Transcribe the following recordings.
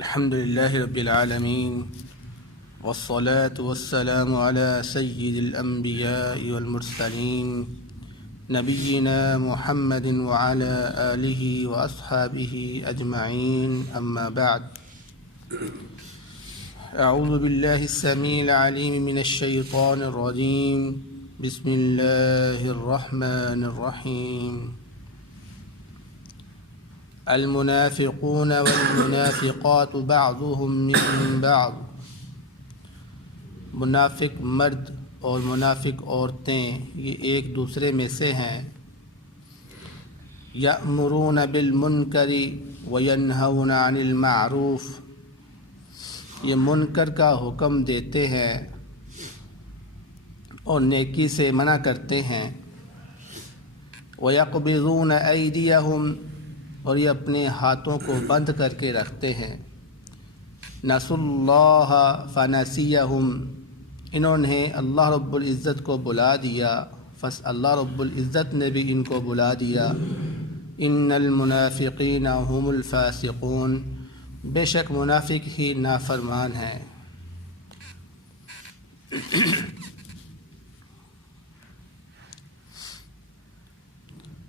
الحمد لله رب العالمين والصلاة والسلام على سيد الأنبياء والمرسلين نبينا محمد وعلى آله وأصحابه أجمعين أما بعد. أعوذ بالله السميع العليم من الشيطان الرجيم. بسم الله الرحمن الرحيم. المنافقون والمنافقات بعضهم من بعض. منافق مرد اور منافق عورتیں یہ ایک دوسرے میں سے ہیں. یأمرون بالمنکر وینہون عن المعروف. یہ منکر کا حکم دیتے ہیں اور نیکی سے منع کرتے ہیں. ویقبضون ایدیہم. اور یہ اپنے ہاتھوں کو بند کر کے رکھتے ہیں. نسوا اللہ فنسیہم. انہوں نے اللہ رب العزت کو بلا دیا، اللہ رب العزت نے بھی ان کو بلا دیا. ان المنافقین هم الفاسقون. بے شک منافق ہی نافرمان ہیں.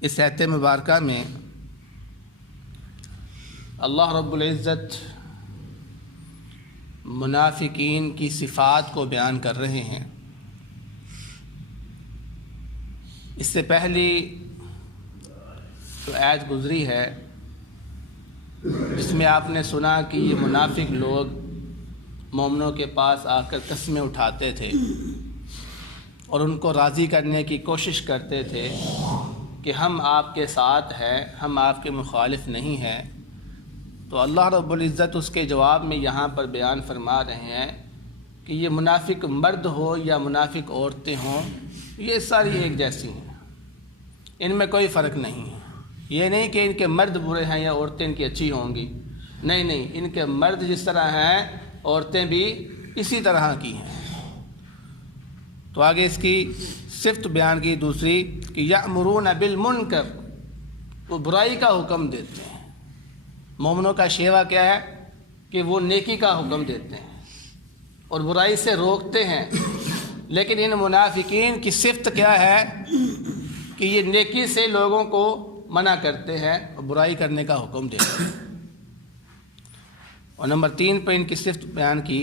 اس آیت مبارکہ میں اللہ رب العزت منافقین کی صفات کو بیان کر رہے ہیں. اس سے پہلی جو آیت گزری ہے جس میں آپ نے سنا کہ یہ منافق لوگ مومنوں کے پاس آ کر قسمیں اٹھاتے تھے اور ان کو راضی کرنے کی کوشش کرتے تھے کہ ہم آپ کے ساتھ ہیں، ہم آپ کے مخالف نہیں ہیں. تو اللہ رب العزت اس کے جواب میں یہاں پر بیان فرما رہے ہیں کہ یہ منافق مرد ہو یا منافق عورتیں ہوں، یہ ساری ایک جیسی ہیں، ان میں کوئی فرق نہیں ہے. یہ نہیں کہ ان کے مرد برے ہیں یا عورتیں ان کی اچھی ہوں گی، نہیں، ان کے مرد جس طرح ہیں عورتیں بھی اسی طرح کی ہیں. تو آگے اس کی صفت بیان کی دوسری کہ یأمرون بالمنکر، وہ برائی کا حکم دیتے ہیں. مومنوں کا شیوا کیا ہے کہ وہ نیکی کا حکم دیتے ہیں اور برائی سے روکتے ہیں. لیکن ان منافقین کی صفت کیا ہے کہ یہ نیکی سے لوگوں کو منع کرتے ہیں اور برائی کرنے کا حکم دیتے ہیں. اور نمبر 3 پہ ان کی صفت بیان کی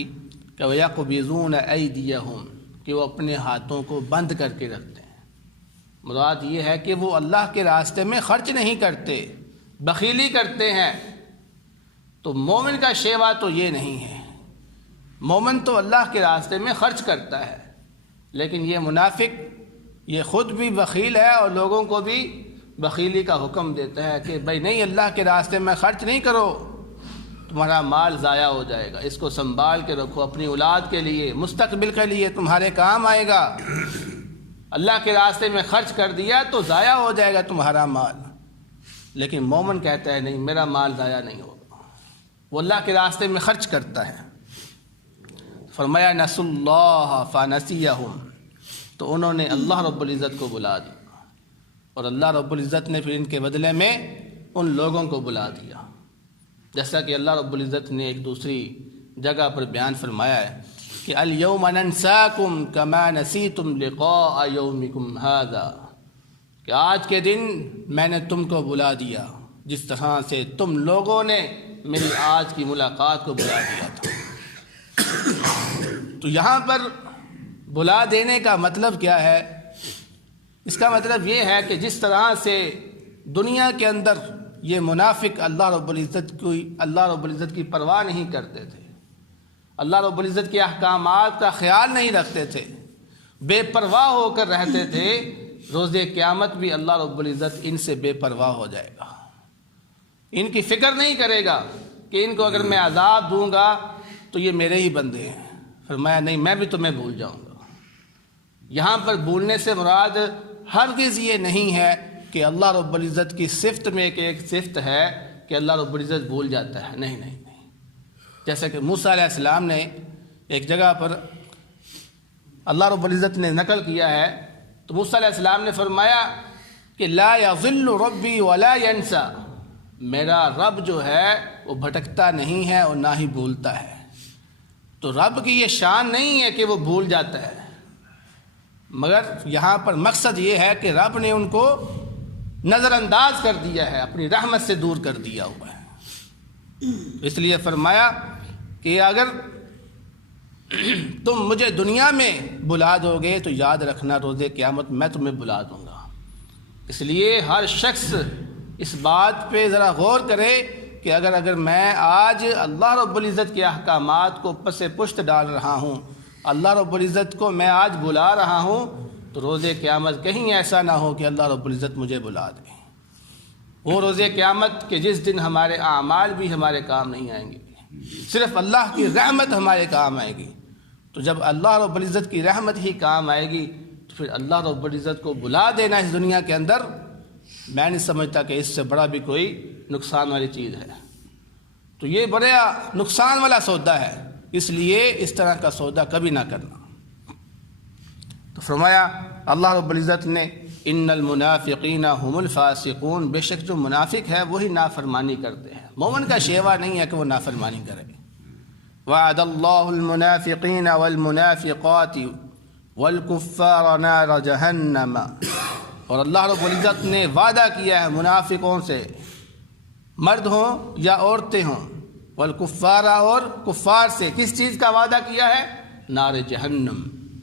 کہ وَيَقْبِضُونَ أَيْدِيَهُمْ، کہ وہ اپنے ہاتھوں کو بند کر کے رکھتے ہیں. مراد یہ ہے کہ وہ اللہ کے راستے میں خرچ نہیں کرتے، بخیلی کرتے ہیں. تو مومن کا شیوا تو یہ نہیں ہے. مومن تو اللہ کے راستے میں خرچ کرتا ہے، لیکن یہ منافق یہ خود بھی بخیل ہے اور لوگوں کو بھی بخیلی کا حکم دیتا ہے کہ بھائی نہیں، اللہ کے راستے میں خرچ نہیں کرو، تمہارا مال ضائع ہو جائے گا، اس کو سنبھال کے رکھو، اپنی اولاد کے لیے، مستقبل کے لیے تمہارے کام آئے گا. اللہ کے راستے میں خرچ کر دیا تو ضائع ہو جائے گا تمہارا مال. لیکن مومن کہتا ہے نہیں، میرا مال ضائع نہیں ہوگا، وہ اللہ کے راستے میں خرچ کرتا ہے. فرمایا نسوا اللہ فنسیہم، تو انہوں نے اللہ رب العزت کو بلا دیا اور اللہ رب العزت نے پھر ان کے بدلے میں ان لوگوں کو بلا دیا. جیسا کہ اللہ رب العزت نے ایک دوسری جگہ پر بیان فرمایا ہے کہ الیوم ننساکم کما نسیتم لقاء یومکم ھذا، کہ آج کے دن میں نے تم کو بلا دیا جس طرح سے تم لوگوں نے میری آج کی ملاقات کو بلا دیا تھا. تو یہاں پر بلا دینے کا مطلب کیا ہے؟ اس کا مطلب یہ ہے کہ جس طرح سے دنیا کے اندر یہ منافق اللہ رب العزت کی پرواہ نہیں کرتے تھے، اللہ رب العزت کے احکامات کا خیال نہیں رکھتے تھے، بے پرواہ ہو کر رہتے تھے، روز قیامت بھی اللہ رب العزت ان سے بے پرواہ ہو جائے گا. ان کی فکر نہیں کرے گا کہ ان کو اگر میں عذاب دوں گا تو یہ میرے ہی بندے ہیں. فرمایا نہیں، میں بھی تمہیں بھول جاؤں گا. یہاں پر بھولنے سے مراد ہرگز یہ نہیں ہے کہ اللہ رب العزت کی صفت میں ایک صفت ہے کہ اللہ رب العزت بھول جاتا ہے. نہیں. جیسا کہ موسیٰ علیہ السلام نے ایک جگہ پر اللہ رب العزت نے نقل کیا ہے تو موسیٰ علیہ السلام نے فرمایا کہ لا یضل ربی ولا ینسا، میرا رب جو ہے وہ بھٹکتا نہیں ہے اور نہ ہی بھولتا ہے۔ تو رب کی یہ شان نہیں ہے کہ وہ بھول جاتا ہے، مگر یہاں پر مقصد یہ ہے کہ رب نے ان کو نظر انداز کر دیا ہے، اپنی رحمت سے دور کر دیا ہوا ہے۔ اس لیے فرمایا کہ اگر تم مجھے دنیا میں بلا دو گے تو یاد رکھنا روز قیامت میں تمہیں بلا دوں گا۔ اس لیے ہر شخص اس بات پہ ذرا غور کرے کہ اگر میں آج اللہ رب العزت کے احکامات کو پس پشت ڈال رہا ہوں، اللہ رب العزت کو میں آج بلا رہا ہوں، تو روز قیامت کہیں ایسا نہ ہو کہ اللہ رب العزت مجھے بلا دے۔ وہ روز قیامت کہ جس دن ہمارے اعمال بھی ہمارے کام نہیں آئیں گے، صرف اللہ کی رحمت ہمارے کام آئے گی۔ تو جب اللہ رب العزت کی رحمت ہی کام آئے گی تو پھر اللہ رب العزت کو بلا دینا اس دنیا کے اندر، میں نہیں سمجھتا کہ اس سے بڑا بھی کوئی نقصان والی چیز ہے۔ تو یہ بڑا نقصان والا سودا ہے، اس لیے اس طرح کا سودا کبھی نہ کرنا۔ تو فرمایا اللہ رب العزت نے ان المنافقین هم الفاسقون، بے شک جو منافق ہے وہی نافرمانی کرتے ہیں۔ مومن کا شیوا نہیں ہے کہ وہ نافرمانی کرے۔ وعد اللہ المنافقین والمنافقات والکفار نار جہنم، اور اللہ رب العزت نے وعدہ کیا ہے منافقوں سے، مرد ہوں یا عورتیں ہوں، والکفار اور کفار سے کس چیز کا وعدہ کیا ہے؟ نار جہنم،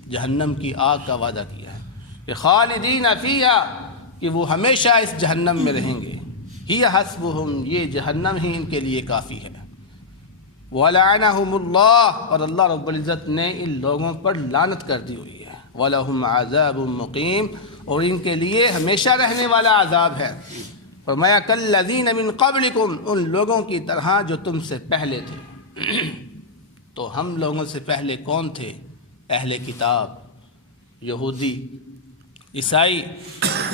جہنم کی آگ کا وعدہ کیا ہے کہ خالدین فیہا، کہ وہ ہمیشہ اس جہنم میں رہیں گے، ہی حسبہم، یہ جہنم ہی ان کے لیے کافی ہے۔ وَلَعَنَهُمُ اللَّهُ، اور اللہ رب العزت نے ان لوگوں پر لعنت کر دی ہوئی ہے۔ وَلَهُمْ عَذَابٌ مُقِيمٌ، اور ان کے لیے ہمیشہ رہنے والا عذاب ہے۔ فرمایا کالذین من قبلکم، ان لوگوں کی طرح جو تم سے پہلے تھے۔ تو ہم لوگوں سے پہلے کون تھے؟ اہل کتاب، یہودی، عیسائی۔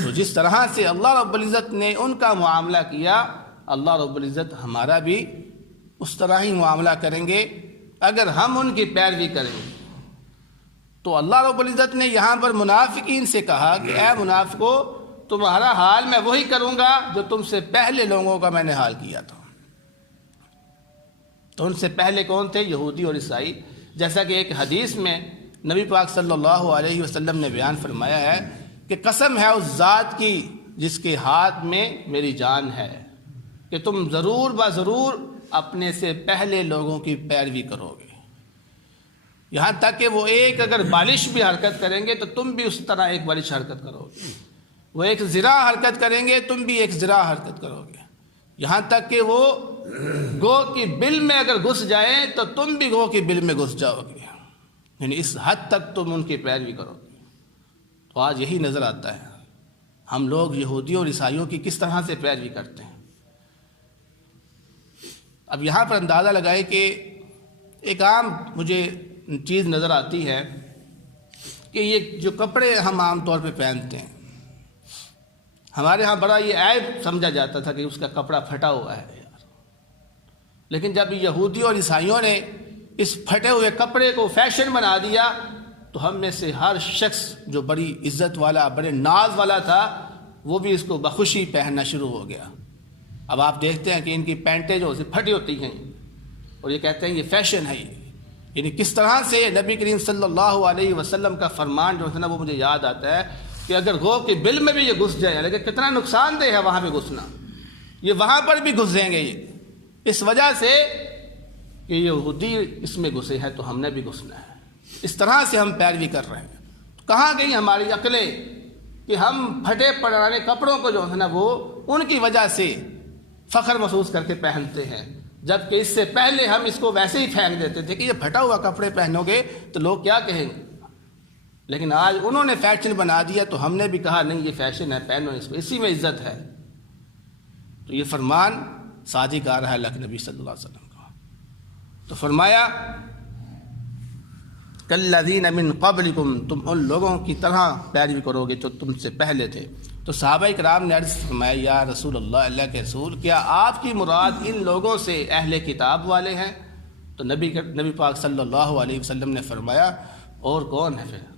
تو جس طرح سے اللہ رب العزت نے ان کا معاملہ کیا، اللہ رب العزت ہمارا بھی اس طرح ہی معاملہ کریں گے اگر ہم ان کی پیروی کریں گے۔ تو اللہ رب العزت نے یہاں پر منافقین سے کہا کہ اے منافقو، تمہارا حال میں وہی کروں گا جو تم سے پہلے لوگوں کا میں نے حال کیا تھا۔ تو ان سے پہلے کون تھے؟ یہودی اور عیسائی۔ جیسا کہ ایک حدیث میں نبی پاک صلی اللہ علیہ وسلم نے بیان فرمایا ہے کہ قسم ہے اس ذات کی جس کے ہاتھ میں میری جان ہے کہ تم ضرور بضرور اپنے سے پہلے لوگوں کی پیروی کرو گے، یہاں تک کہ وہ ایک اگر بالش بھی حرکت کریں گے تو تم بھی اس طرح ایک بالش حرکت کرو گے، وہ ایک ذرا حرکت کریں گے تم بھی ایک ذرا حرکت کرو گے، یہاں تک کہ وہ گو کی بل میں اگر گھس جائیں تو تم بھی گو کی بل میں گھس جاؤ گے، یعنی اس حد تک تم ان کی پیروی کرو گے۔ تو آج یہی نظر آتا ہے، ہم لوگ یہودیوں اور عیسائیوں کی کس طرح سے پیروی کرتے ہیں۔ اب یہاں پر اندازہ لگائے کہ ایک عام مجھے چیز نظر آتی ہے کہ یہ جو کپڑے ہم عام طور پہ پہنتے ہیں، ہمارے ہاں بڑا یہ عیب سمجھا جاتا تھا کہ اس کا کپڑا پھٹا ہوا ہے یار، لیکن جب یہودیوں اور عیسائیوں نے اس پھٹے ہوئے کپڑے کو فیشن بنا دیا تو ہم میں سے ہر شخص جو بڑی عزت والا، بڑے ناز والا تھا، وہ بھی اس کو بخوشی پہننا شروع ہو گیا۔ اب آپ دیکھتے ہیں کہ ان کی پینٹیں جو پھٹی ہوتی ہیں اور یہ کہتے ہیں یہ فیشن ہے، یعنی کس طرح سے نبی کریم صلی اللہ علیہ وسلم کا فرمان جو ہے نا وہ مجھے یاد آتا ہے کہ اگر گو کے بل میں بھی یہ گھس جائے، لیکن کتنا نقصان دہ ہے وہاں پہ گھسنا، یہ وہاں پر بھی گھس جائیں گے یہ، اس وجہ سے کہ یہودی اس میں گھسے ہیں تو ہم نے بھی گھسنا ہے، اس طرح سے ہم پیروی کر رہے ہیں۔ تو کہاں گئی ہماری عقلیں کہ ہم پھٹے پرانے کپڑوں کو جو ہے نا وہ ان کی وجہ سے فخر محسوس کر کے پہنتے ہیں، جبکہ اس سے پہلے ہم اس کو ویسے ہی پھینک دیتے تھے کہ یہ پھٹا ہوا کپڑے پہنو گے تو لوگ کیا کہیں گے، لیکن آج انہوں نے فیشن بنا دیا تو ہم نے بھی کہا نہیں یہ فیشن ہے، پہنو اس کو، اسی میں عزت ہے۔ تو یہ فرمان صادق آ رہا ہے اللہ کے نبی صلی اللہ علیہ وسلم کا۔ تو فرمایا کالذین من قبلکم، تم ان لوگوں کی طرح پیروی کرو گے جو تم سے پہلے تھے۔ تو صحابہ کرام نے عرض فرمایا یا رسول اللہ کے رسول، کیا آپ کی مراد ان لوگوں سے اہل کتاب والے ہیں؟ تو نبی پاک صلی اللہ علیہ وسلم نے فرمایا اور کون ہے پھر؟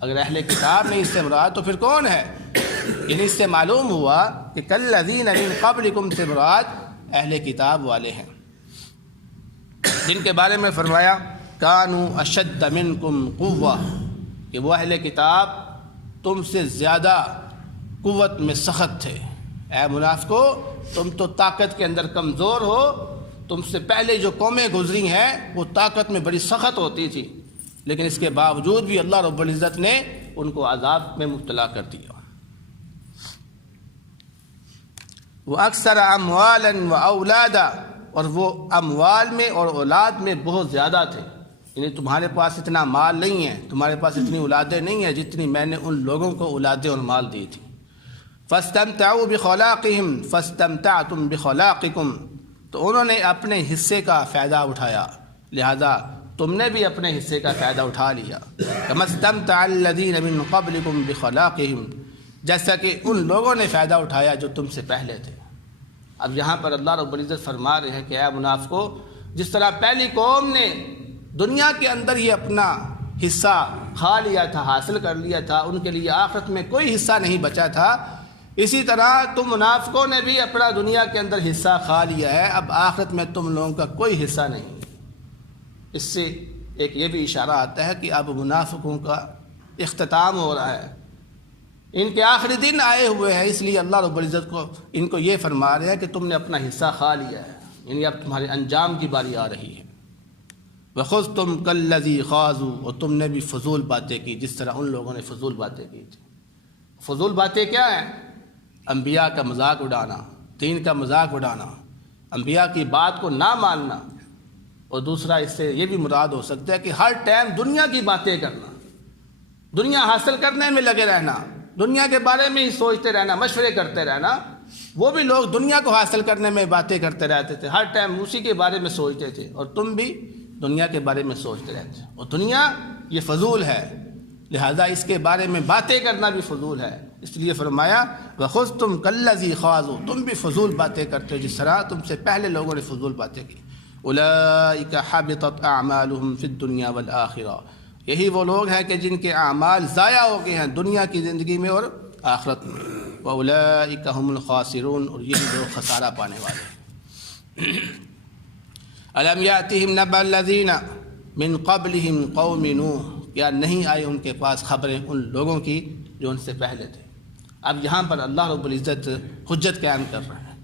اگر اہل کتاب نہیں اس سے مراد تو پھر کون ہے؟ یعنی اس سے معلوم ہوا کہ کالذین من قبلکم سے مراد اہل کتاب والے ہیں، جن کے بارے میں فرمایا کانوا اشد منکم قوہ، کہ وہ اہل کتاب تم سے زیادہ قوت میں سخت تھے۔ اے منافقو، تم تو طاقت کے اندر کمزور ہو، تم سے پہلے جو قومیں گزری ہیں وہ طاقت میں بڑی سخت ہوتی تھی، لیکن اس کے باوجود بھی اللہ رب العزت نے ان کو عذاب میں مبتلا کر دیا۔ وَأَكْثَرَ أَمْوَالًا وَأَوْلَادًا، اور وہ اموال میں اور اولاد میں بہت زیادہ تھے، یعنی تمہارے پاس اتنا مال نہیں ہے، تمہارے پاس اتنی اولادیں نہیں ہیں جتنی میں نے ان لوگوں کو اولادیں اور مال دی تھی۔ فَاسْتَمْتَعُوا بِخَلَاقِهِمْ فَاسْتَمْتَعْتُمْ بِخَلَاقِكُمْ، تو انہوں نے اپنے حصے کا فائدہ اٹھایا، لہذا تم نے بھی اپنے حصے کا فائدہ اٹھا لیا۔ كَمَا اسْتَمْتَعَ الَّذِينَ مِن قَبْلِكُمْ بِخَلَاقِهِمْ، جیسا کہ ان لوگوں نے فائدہ اٹھایا جو تم سے پہلے تھے۔ اب یہاں پر اللہ رب العزت فرما رہے ہیں کہ اے منافقو، جس طرح پہلی قوم نے دنیا کے اندر ہی اپنا حصہ کھا لیا تھا، حاصل کر لیا تھا، ان کے لیے آخرت میں کوئی حصہ نہیں بچا تھا، اسی طرح تم منافقوں نے بھی اپنا دنیا کے اندر حصہ کھا لیا ہے، اب آخرت میں تم لوگوں کا کوئی حصہ نہیں۔ اس سے ایک یہ بھی اشارہ آتا ہے کہ اب منافقوں کا اختتام ہو رہا ہے، ان کے آخری دن آئے ہوئے ہیں، اس لیے اللہ رب العزت کو ان کو یہ فرما رہے ہیں کہ تم نے اپنا حصہ کھا لیا ہے، یعنی اب تمہارے انجام کی باری آ رہی ہے۔ وَخُذْتُمْ كَالَّذِي خَاضُوا، اور تم نے بھی فضول باتیں کی جس طرح ان لوگوں نے فضول باتیں کی تھی۔ فضول باتیں کیا ہیں؟ انبیاء کا مذاق اڑانا، دین کا مذاق اڑانا، انبیاء کی بات کو نہ ماننا، اور دوسرا اس سے یہ بھی مراد ہو سکتا ہے کہ ہر ٹائم دنیا کی باتیں کرنا، دنیا حاصل کرنے میں لگے رہنا، دنیا کے بارے میں ہی سوچتے رہنا، مشورے کرتے رہنا۔ وہ بھی لوگ دنیا کو حاصل کرنے میں باتیں کرتے رہتے تھے، ہر ٹائم اسی کے بارے میں سوچتے تھے، اور تم بھی دنیا کے بارے میں سوچتے رہتے، اور دنیا یہ فضول ہے، لہذا اس کے بارے میں باتیں کرنا بھی فضول ہے، اس لیے فرمایا وَخُذْتُمْ كَالَّذِي خَاضُوا، تم بھی فضول باتیں کرتے ہو جس طرح تم سے پہلے لوگوں نے فضول باتیں کی۔ أُولَئِكَ حَبِطَتْ أَعْمَالُهُمْ فِي الدُّنْيَا وَالْآخِرَةِ، یہی وہ لوگ ہیں کہ جن کے اعمال ضائع ہو گئے ہیں دنیا کی زندگی میں اور آخرت میں۔ وَأُولَئِكَ هُمُ الْخَاسِرُونَ، اور یہی لوگ خسارہ پانے والے ہیں۔ أَلَمْ يَأْتِهِمْ نَبَأُ الَّذِينَ مِن قَبْلِهِمْ قَوْمِ نُوحٍ، کیا نہیں آئی ان کے پاس خبریں ان لوگوں کی جو ان سے پہلے تھے۔ اب یہاں پر اللہ رب العزت حجت قائم کر رہے ہیں،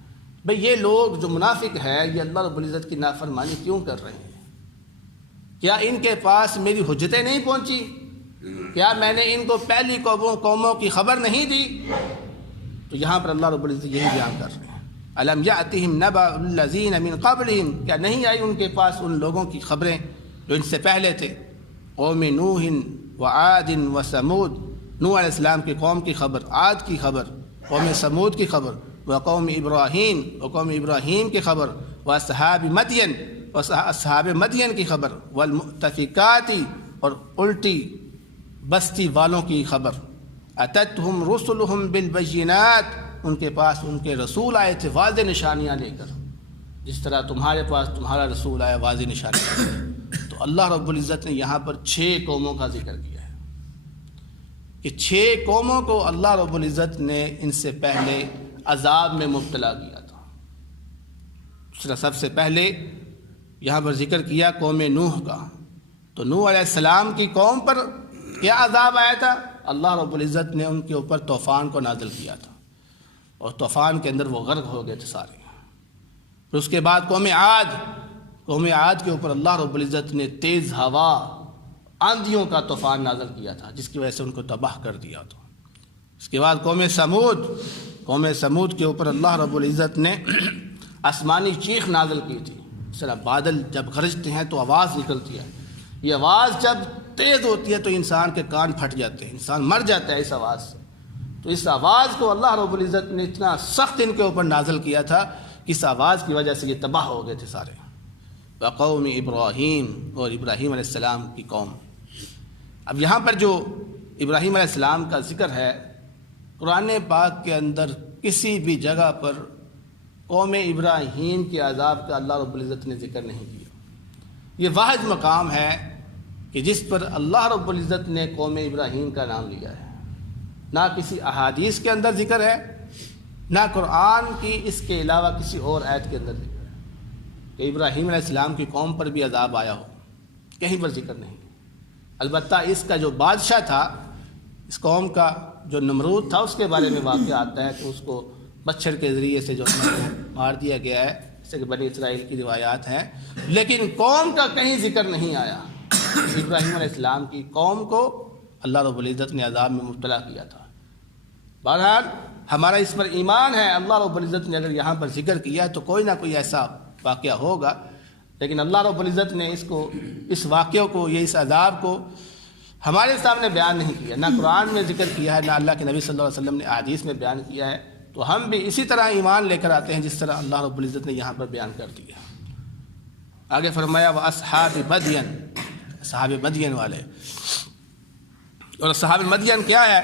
بھئی یہ لوگ جو منافق ہے یہ اللہ رب العزت کی نافرمانی کیوں کر رہے ہیں؟ کیا ان کے پاس میری حجتیں نہیں پہنچی؟ کیا میں نے ان کو پہلی قوموں کی خبر نہیں دی؟ تو یہاں پر اللہ رب العزت یہی بیان کر رہے ہیں، الم یأتہم نبأ الذین من قبلہم، کیا نہیں آئی ان کے پاس ان لوگوں کی خبریں جو ان سے پہلے تھے، قوم نوح وعاد وثمود، نوح علیہ السلام کی قوم کی خبر، عاد کی خبر، قوم سمود کی خبر، وقوم ابراہیم، وقوم ابراہیم کی خبر، واصحاب مدین، واصحاب مدین کی خبر، والمؤتفکات، اور الٹی بستی والوں کی خبر، اتتہم رسلہم بالبینات، ان کے پاس ان کے رسول آئے تھے واضح نشانیاں لے کر، جس طرح تمہارے پاس تمہارا رسول آیا واضح نشانیاں لے کر۔ تو اللہ رب العزت نے یہاں پر 6 قوموں کا ذکر کیا ہے کہ 6 قوموں کو اللہ رب العزت نے ان سے پہلے عذاب میں مبتلا کیا تھا۔ دوسرا سب سے پہلے یہاں پر ذکر کیا قوم نوح کا، تو نوح علیہ السلام کی قوم پر کیا عذاب آیا تھا؟ اللہ رب العزت نے ان کے اوپر طوفان کو نازل کیا تھا، اور طوفان کے اندر وہ غرق ہو گئے تھے سارے۔ پھر اس کے بعد قوم عاد کے اوپر اللہ رب العزت نے تیز ہوا، آندھیوں کا طوفان نازل کیا تھا، جس کی وجہ سے ان کو تباہ کر دیا تھا۔ اس کے بعد قوم سمود کے اوپر اللہ رب العزت نے آسمانی چیخ نازل کی تھی۔ اس طرح بادل جب گرجتے ہیں تو آواز نکلتی ہے، یہ آواز جب تیز ہوتی ہے تو انسان کے کان پھٹ جاتے ہیں، انسان مر جاتا ہے اس آواز سے۔ تو اس آواز کو اللہ رب العزت نے اتنا سخت ان کے اوپر نازل کیا تھا کہ اس آواز کی وجہ سے یہ تباہ ہو گئے تھے سارے۔ وقوم ابراہیم، اور ابراہیم علیہ السلام کی قوم۔ اب یہاں پر جو ابراہیم علیہ السلام کا ذکر ہے، قرآن پاک کے اندر کسی بھی جگہ پر قوم ابراہیم کے عذاب کا اللہ رب العزت نے ذکر نہیں کیا۔ یہ واحد مقام ہے کہ جس پر اللہ رب العزت نے قوم ابراہیم کا نام لیا ہے، نہ کسی احادیث کے اندر ذکر ہے، نہ قرآن کی اس کے علاوہ کسی اور آیت کے اندر ذکر ہے کہ ابراہیم علیہ السلام کی قوم پر بھی عذاب آیا ہو، کہیں پر ذکر نہیں۔ البتہ اس کا جو بادشاہ تھا، اس قوم کا جو نمرود تھا، اس کے بارے میں واقعہ آتا ہے کہ اس کو مچھر کے ذریعے سے جو مار دیا گیا ہے، جیسے کہ بنی اسرائیل کی روایات ہیں، لیکن قوم کا کہیں ذکر نہیں آیا۔ ابراہیم علیہ السلام کی قوم کو اللہ رب العزت نے عذاب میں مبتلا کیا تھا۔ بہرحال ہمارا اس پر ایمان ہے، اللہ رب العزت نے اگر یہاں پر ذکر کیا ہے تو کوئی نہ کوئی ایسا واقعہ ہوگا، لیکن اللہ رب العزت نے اس واقعے کو، یہ اس عذاب کو ہمارے سامنے بیان نہیں کیا، نہ قرآن میں ذکر کیا ہے، نہ اللہ کے نبی صلی اللہ علیہ وسلم نے احادیث میں بیان کیا ہے۔ تو ہم بھی اسی طرح ایمان لے کر آتے ہیں جس طرح اللہ رب العزت نے یہاں پر بیان کر دیا۔ آگے فرمایا وَأَصْحَابِ مَدْيَنَ، اصحاب مدین والے۔ اور اصحاب مدین کیا ہے؟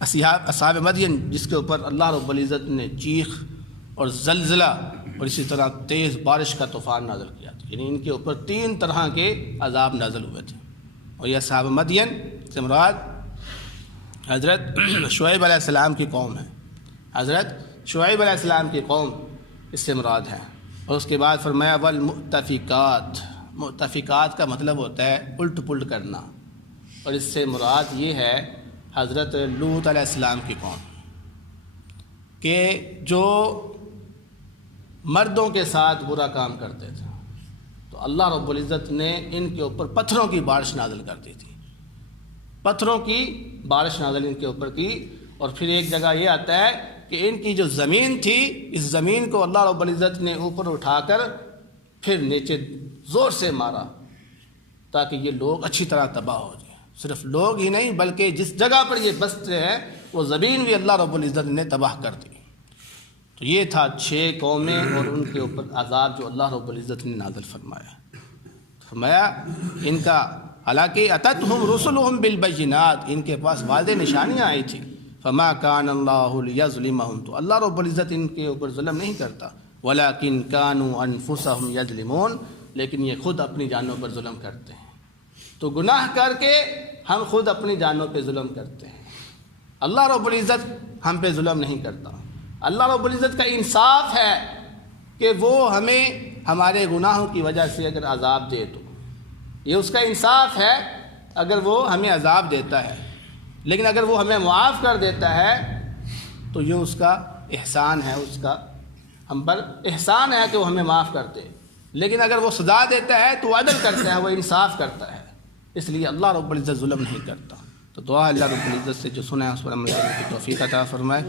اصحاب مدین جس کے اوپر اللہ رب العزت نے چیخ اور زلزلہ اور اسی طرح تیز بارش کا طوفان نازل کیا تھا، یعنی ان کے اوپر 3 طرح کے عذاب نازل ہوئے تھے۔ اور یہ اصحاب مدین سے مراد حضرت شعیب علیہ السلام کی قوم ہے، حضرت شعیب علیہ السلام کی قوم اس سے مراد ہے۔ اور اس کے بعد فرمایا والمؤتفقات، مؤتفقات کا مطلب ہوتا ہے الٹ پلٹ کرنا، اور اس سے مراد یہ ہے حضرت لوط علیہ السلام کی قوم، کہ جو مردوں کے ساتھ برا کام کرتے تھے تو اللہ رب العزت نے ان کے اوپر پتھروں کی بارش نازل کر دی تھی، پتھروں کی بارش نازل ان کے اوپر کی۔ اور پھر ایک جگہ یہ آتا ہے کہ ان کی جو زمین تھی، اس زمین کو اللہ رب العزت نے اوپر اٹھا کر پھر نیچے زور سے مارا تاکہ یہ لوگ اچھی طرح تباہ ہو جائیں۔ صرف لوگ ہی نہیں بلکہ جس جگہ پر یہ بستے ہیں وہ زمین بھی اللہ رب العزت نے تباہ کر دی۔ تو یہ تھا 6 قومیں اور ان کے اوپر عذاب جو اللہ رب العزت نے نازل فرمایا ان کا، حالانکہ اتتہم رسلہم بالبینات، ان کے پاس واضح نشانیاں آئی تھی۔ فما کان اللہ لیظلمہم، تو اللہ رب العزت ان کے اوپر ظلم نہیں کرتا، ولکن کانوا انفسہم یظلمون، لیکن یہ خود اپنی جانوں پر ظلم کرتے ہیں۔ تو گناہ کر کے ہم خود اپنی جانوں پہ ظلم کرتے ہیں، اللہ رب العزت ہم پہ ظلم نہیں کرتا۔ اللہ رب العزت کا انصاف ہے کہ وہ ہمیں ہمارے گناہوں کی وجہ سے اگر عذاب دے تو یہ اس کا انصاف ہے اگر وہ ہمیں عذاب دیتا ہے، لیکن اگر وہ ہمیں معاف کر دیتا ہے تو یہ اس کا احسان ہے، اس کا ہم پر احسان ہے کہ وہ ہمیں معاف کرتے۔ لیکن اگر وہ سزا دیتا ہے تو وہ عدل کرتا ہے، وہ انصاف کرتا ہے، اس لیے اللہ رب العزت ظلم نہیں کرتا۔ تو دعا اللہ رب العزت سے جو سنا ہے اس پر عمل کرنے کی توفیق عطا فرمائے۔